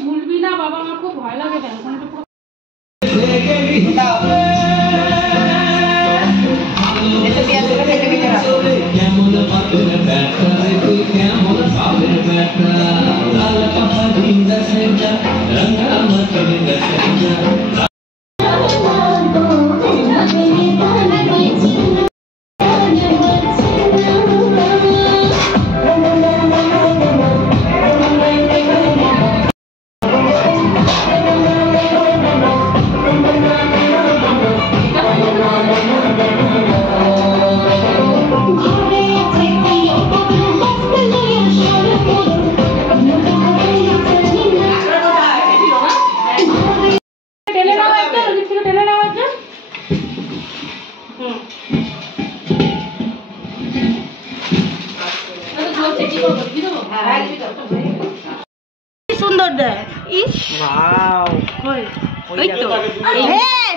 ঝুলবি না বাবা, আমার খুব ভয় লাগে। সুন্দর দেয়।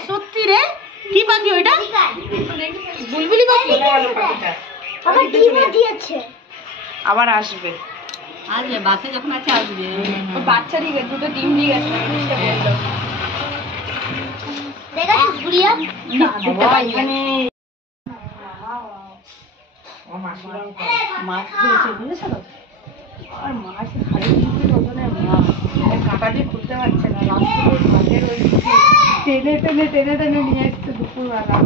সত্যি রে, কি পাখি ওইটা? বুলবুলি পাখি। আবার আসবে, আসবে বাসে যখন আছে আসবে। বাচ্চা দিয়ে দুটো ডিম দিয়ে গেছে। মাছ ধরেছে বুঝেছো তো, আর মাছ কাঁটা দিয়ে খুলতে পারছে না, মাছের ওই টেনে টেনে টেনে টেনে নিয়ে এসছে দুপুরবেলা।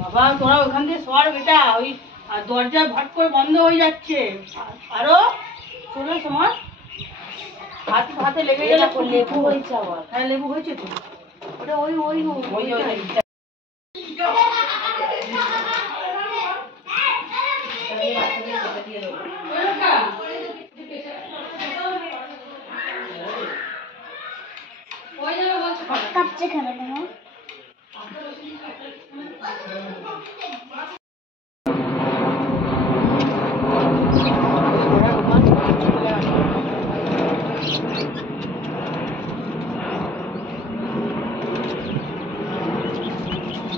বাবা তোরা ওখান দিয়ে সর বেটা, ওই দরজা ভট করে বন্ধ হয়ে যাচ্ছে। আরো চলে সময় হাতে লেগে গেলে লেবু হয়েছে আবার। হ্যাঁ লেবু হয়েছে তো, ওটা ওই ওই কাটছে কেন তোমার?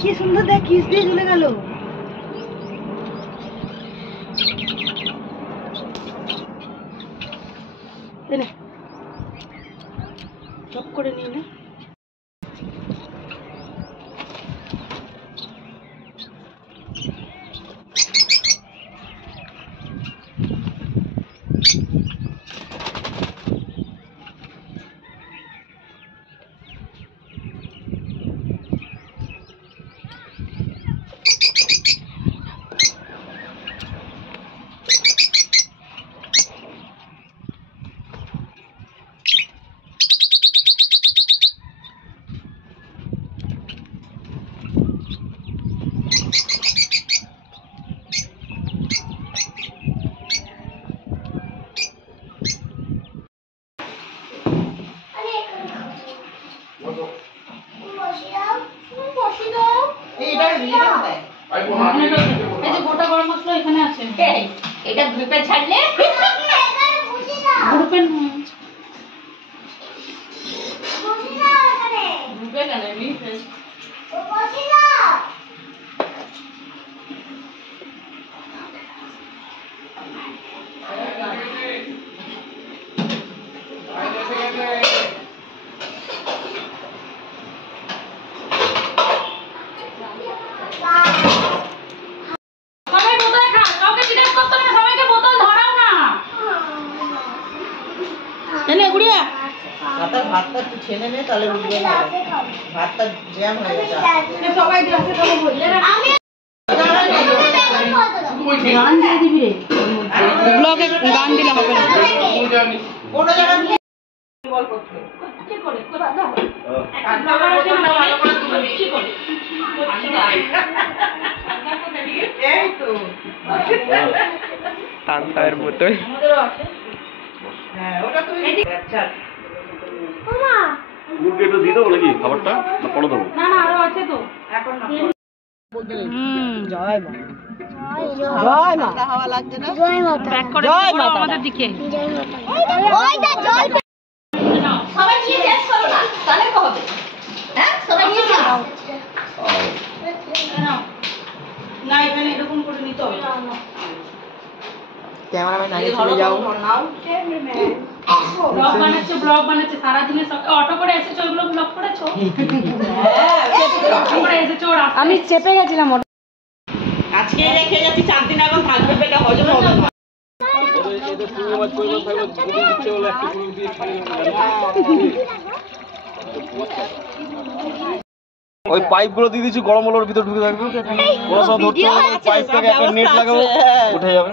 কি সুন্দর দেখ, কিস দিয়ে চলে গেল। চপ করে নিয়ে নে। এই যে গোটা গরম মশলা এখানে আছে। এটা গ্রুপে ছাড়লে গ্রুপে গ্রুপে কেন ভাতটা একটু ছেনে নে, তাহলে উঠবে ভালো। ভাতটা জ্যাম হয়ে গেছে। সবাই গ্লাসে খাবো বলি। গান দিয়ে দিবি রে। ব্লগে গান দিলে হবে না। কোন জায়গা নিয়ে বল করতে। কি করে? দাদা। একটা ব্লগার আছে না ভালো করে তুলবি। কি করে? এই তো। তান্তায়ের বোতল। আমাদেরও আছে। হ্যাঁ, ওটা তুই আচ্ছা। কুকুরকে একটু দিয়ে দেবো নাকি খাবারটা, না পরে দেবো? না না আরো আছে তো। এখন না। জয় মা। জয় মাতা। হাওয়া লাগছে না? ব্যাক করে আমাদের দিকে। সবাই নিয়ে টেস্ট করো না, তাহলে তো হবে। হ্যাঁ, সবাই নিয়ে নাও। না এখানে এরকম করে নিতে হবে। ক্যামেরাম্যান আগে চলে যাও। ব্লগ বানাচ্ছে সারাদিনে সব অটো করে এসেছো, ওইগুলো ব্লগ করেছো? অটো করে এসেছো আমি চেপে গেছিলাম। আজকে রেখে যাচ্ছি 4 দিন, এখন থাকবে পেটে, হজম হবে না। ওই পাইপ গুলো দিয়ে দিচ্ছি, গরম হলোর ভিতরে ঢুকে থাকবে, কোনো সময় ধরতে হবে পাইপ থেকে একটা নেট লাগাবো, উঠে যাবে।